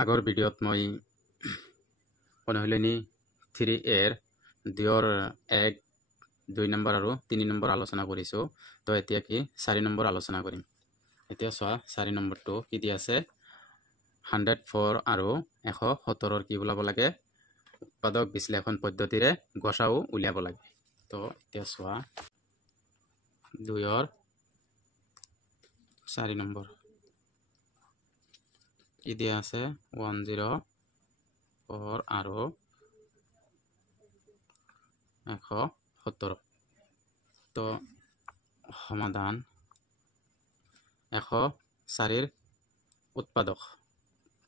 আগৰ ভিডিঅ'ত মই অনুশীলনী 3A দুইৰ 1, 2 নম্বৰ আৰু 3 নম্বৰ আলোচনা কৰিছো। তো এতিয়া কি 4 নম্বৰ আলোচনা কৰিম। এতিয়া চোৱা 4 নম্বৰটো কি দি আছে 104 আৰু 117 কি ওলাব লাগে উৎপাদক বিশ্লেষণ পদ্ধতিৰে গসাও উলিয়াব লাগে। তো এতিয়া চোৱা 2ৰ 4 নম্বৰ কি দিয়া আছে 104 আৰু 117। তো সমাধান 104 উৎপাদক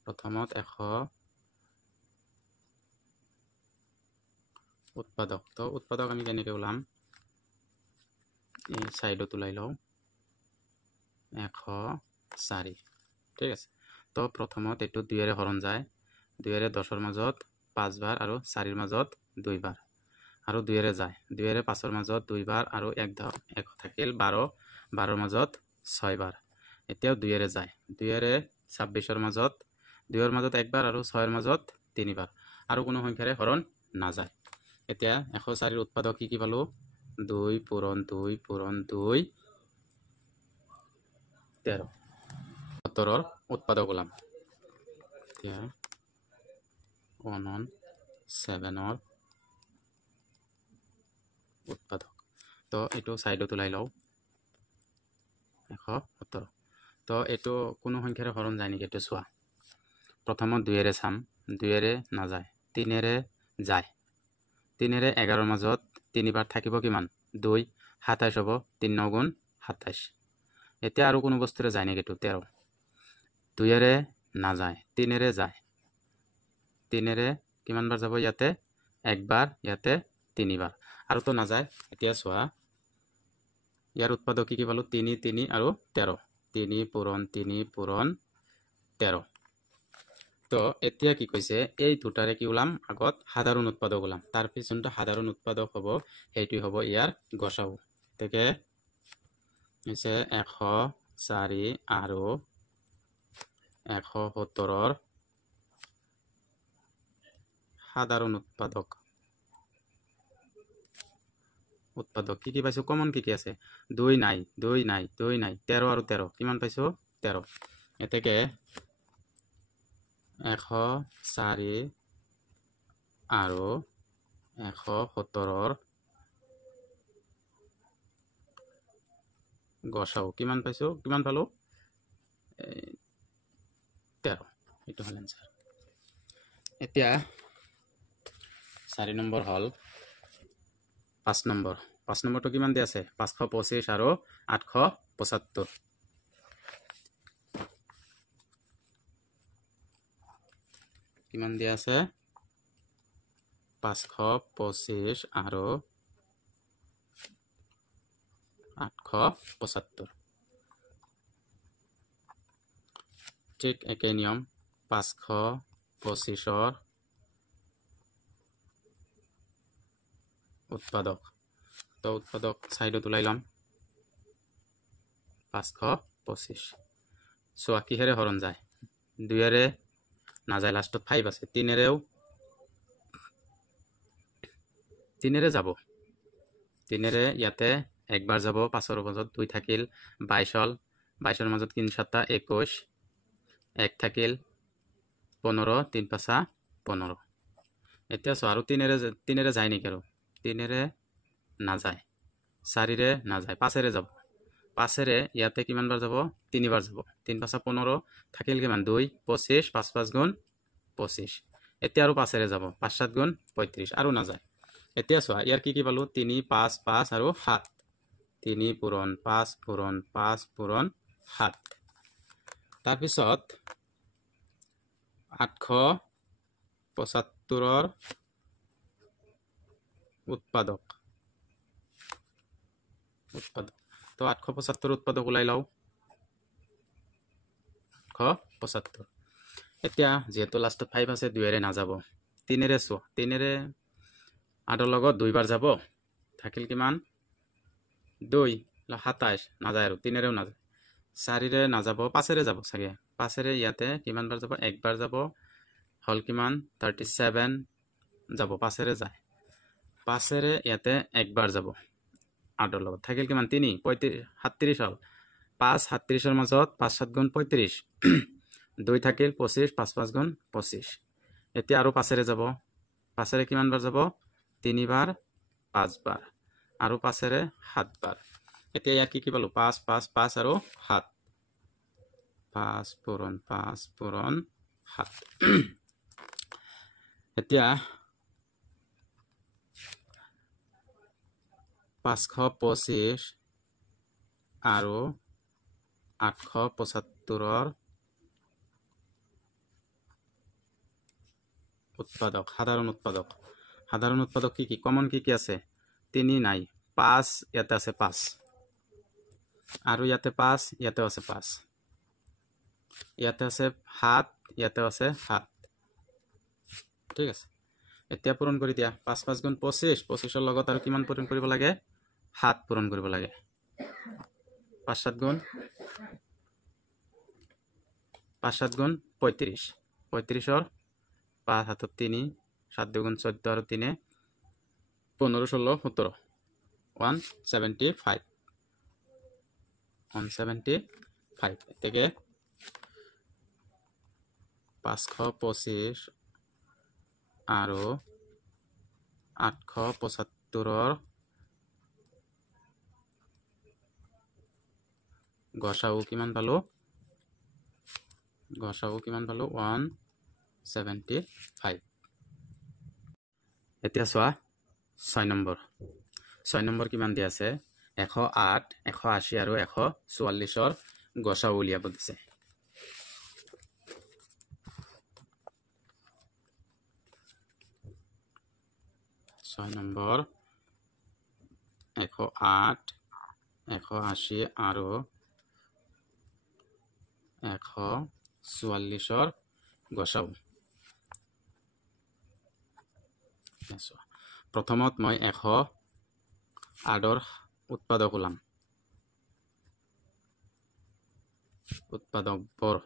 প্রথমত উৎপাদক। তো উৎপাদক আমি কেনেকৈ ওলাম এই সাইডত ওলাই লও 104। ঠিক আছে। তো প্রথমত এইটো 2ৰে হৰণ যায় 2ৰে 10ৰ মাজত 5 বাৰ আৰু 4ৰ মাজত 2 বাৰ আৰু 2ৰে যায় 2ৰে 5ৰ মাজত 2 বাৰ আৰু 1 থাকিল 12ৰ মাজত 6 বাৰ। এতিয়াও 2ৰে যায় 2ৰে 26ৰ মাজত 2ৰ মাজত 1 বাৰ আৰু 6ৰ মাজত 3 বাৰ আৰু কোনো সংখ্যাৰে হৰণ নাযায়। এতিয়া 104ৰ উৎপাদক কি পালো 2 পূৰণ 2 পূৰণ 2 13। 17ৰ উৎপাদক ওলাম এতিয়া 117ৰ উৎপাদক। তো এইটো সাইডত ওলাই লও 117। তো এইটো কোনো সংখ্যাৰে হৰণ যায় নেকি এইটো চোৱা। প্ৰথমত 2ৰে চাম 2ৰে নাযায় 3ৰে যায় 3ৰে 11ৰ মাজত 3 বাৰ থাকিব কিমান 2 27 হ'ব 3 9 গুণ 27। এতিয়া আৰু কোনো বস্তুৰে যায় নেকি এইটো 13। 2ৰে নাযায় 3ৰে যায় 3ৰে কিমান বাৰ যাব ইয়াতে 1 বাৰ ইয়াতে 3 বাৰ আৰু তো নাযায়। এতিয়া চোৱা ইয়াৰ উৎপাদক কি পালো 3 3 আৰু 13 3 পূৰণ 3 পূৰণ 13। তো এতিয়া কি কৈছে এই দুটাৰে কি ওলাম আগত সাধাৰণ উৎপাদক ওলাম তাৰপিছত যোনটো সাধাৰণ উৎপাদক হ'ব সেইটো হ'ব ইয়াৰ গসাও। গতিকে হৈছে 104 আৰু 117ৰ সাধাৰণ উৎপাদক কি পাইছো কমন কি আছে 2 নাই 2 নাই 2 নাই 13 আৰু 13 কিমান পাইছো 13। এতেকে 104 আৰু 117ৰ গসাও কিমান পাইছো কিমান পালো 13। এইটো হল আনসাৰ। এতিয়া 4 নম্বৰ হল 5 নম্বৰ। 5 নম্বৰটো কিমান দি আছে 525 আৰু 875 কিমান দিয়া আছে 525 আৰু 875। ঠিক একেই নিয়ম 525ৰ উৎপাদক। তো উৎপাদক সাইডত ওলাই লম 525। চোৱা কিহেৰে হৰণ যায় 2ৰে নাযায় লাষ্টত 5 আছে 3ৰে যাব 3ৰে ইয়াতে 1 বাৰ যাব 5ৰ মাজত 2 থাকিল 22 হল 22ৰ মাজত 3 7 21 1 থাকিল 15 3 5 15। এতিয়া চোৱা আৰু 3ৰে যায় নেকি আৰু 3ৰে নাযায় 4ৰে নাযায় 5ৰে যাব 5ৰে ইয়াতে কিমান বাৰ যাব 3 বাৰ যাব 3 5 15 থাকিল কিমান 2 25 5 5 গুণ 25। এতিয়া আৰু 5ৰে যাব 5 7 গুণ 35 আৰু নাযায়। এতিয়া চোৱা ইয়াৰ কি পালো 3 5 5 আৰু 7 3 পূৰণ 5 পূৰণ 5 পূৰণ 7। তাৰপিছত 875ৰ উৎপাদক তো 875 উৎপাদক ওলাই লও 875। এতিয়া যেহেতু লাষ্টত 5 আছে 2ৰে নাযাব 3ৰে চোৱা 3ৰে 8ৰ লগত 2 বাৰ যাব থাকিল কিমান 2 27 নাযায় আৰু 3ৰেও নাযায় 4ৰে নাযাব 5ৰে যাব চাগে 5 ইয়াতে কিমান বাৰ যাব একবাৰ যাব হল কিমান 37 যাব 5 যায় 5 ইয়াতে একবাৰ যাব 8 লগত থাকিল কিমান 3 37 হল 5 37 মাজত 5 7 গুণ 35 2 থাকিল 25 5 5 গুণ 25 এতিয়া আৰু 5 যাব 5 কিমান বাৰ যাব 3 বাৰ 5 বাৰ আৰু 5 7 বাৰ এতিয়া ইয়াক কি পালো 5 5 5 আৰু 7 5 পূৰণ 7 এতিয়া 525 আৰু 875 উৎপাদক সাধারণ উৎপাদক কি কমন কি আছে 3 নাই 5 ইয়াতে আছে 5 আৰু ইয়াতে 5 ইয়াতে আছে 5 ইয়াতে আছে 7 ইয়াতে আছে 7 ঠিক আছে এতিয়া পূৰণ কৰি দিয়া 5 5 গুণ 25 25 লগত আৰু কিমান পূৰণ কৰিব লাগে 7 পূৰণ কৰিব লাগে 5 7 গুণ 35 35 5 7 3 7 2 গুণ 14 আৰু 3 15 16 17 175 এতেকে 525 আৰু 875 গসাউ কিমান পালো 175 এতিয়া চোৱা 6 নম্বৰ কিমান দিয়া আছে 108 180 আৰু 144 গসাউ উলিয়াব দিছে 6 নম্বৰ 108 180 আৰু 144 গসাউ প্ৰথমত মই 108 উৎপাদক ওলাম উৎপাদক বৰ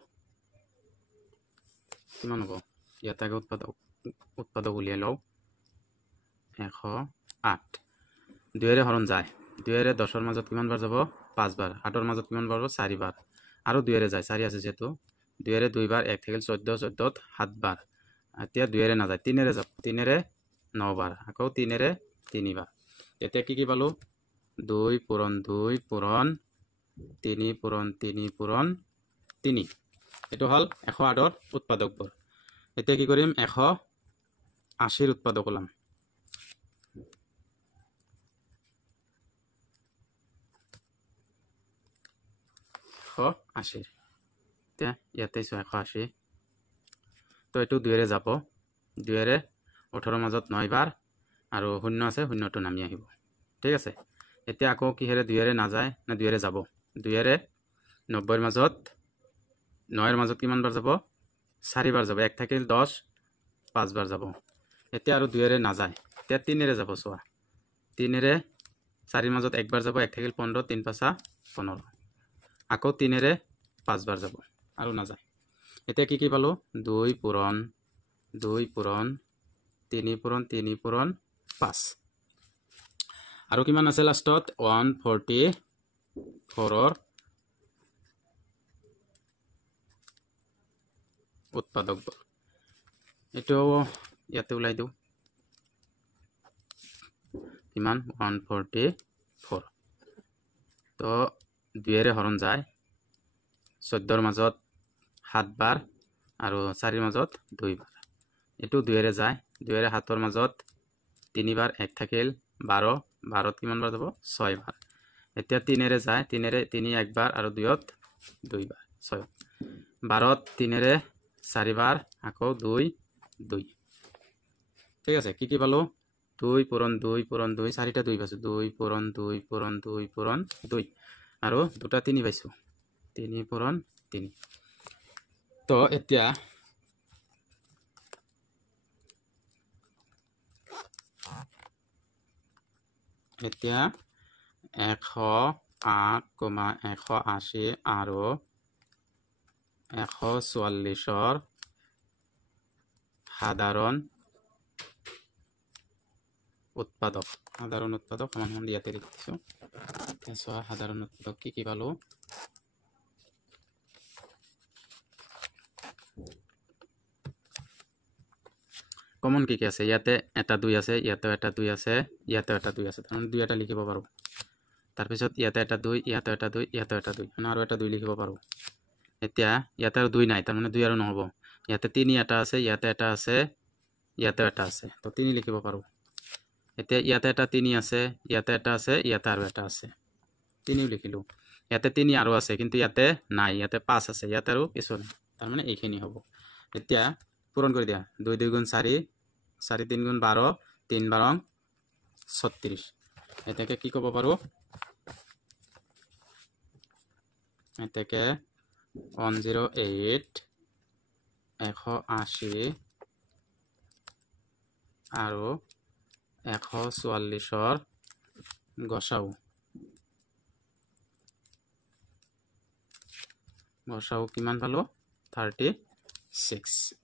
কিমান হ'ব ইয়াতে উৎপাদক উলিয়াই লও 108 2 হৰণ যায় 2 10 মাজত কিমান বাৰ যাব 5 বাৰ 8 মাজত কিমান বাৰ 4 বাৰ আৰু 2 যায় 4 আছে যেটো 2 2 বাৰ 1 থাকিল 14 14 7 বাৰ এতিয়া 2 নাযায় 3 যাব 3 9 বাৰ আকৌ 3 3 বাৰ এতিয়া কি পালো 2 পূৰণ 2 পূৰণ 3 পূৰণ 3 পূৰণ 3 এটো হল 108 উৎপাদক বৰ এতিয়া কি কৰিম 180 উৎপাদক ওলাম 180 এতিয়া ইয়াতে 180 তো এটো 2 যাব 2 18 মাজত 9 বাৰ আৰু 0 আছে 0টো নামি আহিব ঠিক আছে এতিয়া আকৌ কিহেৰে 2 নাযায় না 2 যাব 2 90 মাজত 9 মাজত কিমান বাৰ যাব 4 বাৰ যাব 1 থাকিল 10 5 বাৰ যাব এতিয়া আৰু 2 নাযায় এতিয়া 3 যাব চোৱা 3 4 মাজত 1 বাৰ যাব 1 থাকিল 15 3 5 15 আকৌ 3 5 বাৰ যাব আৰু নাযায় এতিয়া কি পালো 2 পূৰণ 2 পূৰণ 3 পূৰণ 3 পূৰণ 5 আৰু কিমান আছে লাষ্টত 144 উৎপাদক এটো ইয়াতে উলাই দিও কিমান 144 তো 2 হৰণ যায় 14 মাজত 7 বাৰ আৰু 4 মাজত 2 বাৰ এটো 2 যায় 2 7 মাজত 3 বাৰ 1 থাকিল 12 12 কিমান বাৰ যাব 6 বাৰ এতিয়া 3 যায় 3 1 বাৰ আৰু 2ত 2 বাৰ 6 12 3 4 বাৰ আকৌ 2 2 ঠিক আছে কি পালো 2 পূৰণ 2 পূৰণ 2 চাৰিটা 2 পাইছো 2 পূৰণ 2 পূৰণ 2 পূৰণ 2 আৰু দুটা 3 পাইছো 3 পূৰণ 3 তো এতিয়া এতিয়া 108,180 আৰু 144 সাধারণ উৎপাদক সমান ইয়াতে লিখিছো সাধারণ উৎপাদক কি পালো কমন কি আছে ইয়াতে এটা 2 আছে ইয়াতেও এটা 2 আছে ইয়াতেও এটা 2 আছে তার মানে 2 এটা লিখিব পাৰো তার পিছত ইয়াতে এটা 2 ইয়াতে এটা 2 ইয়াতে এটা 2 মানে আৰু এটা 2 লিখিব পাৰো এতিয়া ইয়াতে আৰু 2 নাই তাৰ মানে 2 আৰু নহব ইয়াতে 3 এটা আছে ইয়াতে এটা আছে ইয়াতে এটা আছে তো 3 লিখিব পাৰো এতিয়া ইয়াতে এটা 3 আছে ইয়াতে এটা আছে ইয়াতে আৰু এটা আছে 3 লিখিলো ইয়াতে 3 আৰু আছে কিন্তু ইয়াতে নাই ইয়াতে 5 আছে ইয়াতে আৰু কিছু নাই তাৰ মানে এইখিনি হ'ব এতিয়া পূৰণ কৰি দিয়া 2 2 গুণ 4 4 3 গুণ 12 3 12 36 এটাকে কি কব পাৰো এটাকে 108 180 আৰু 144 গসাউ কিমান পালো 36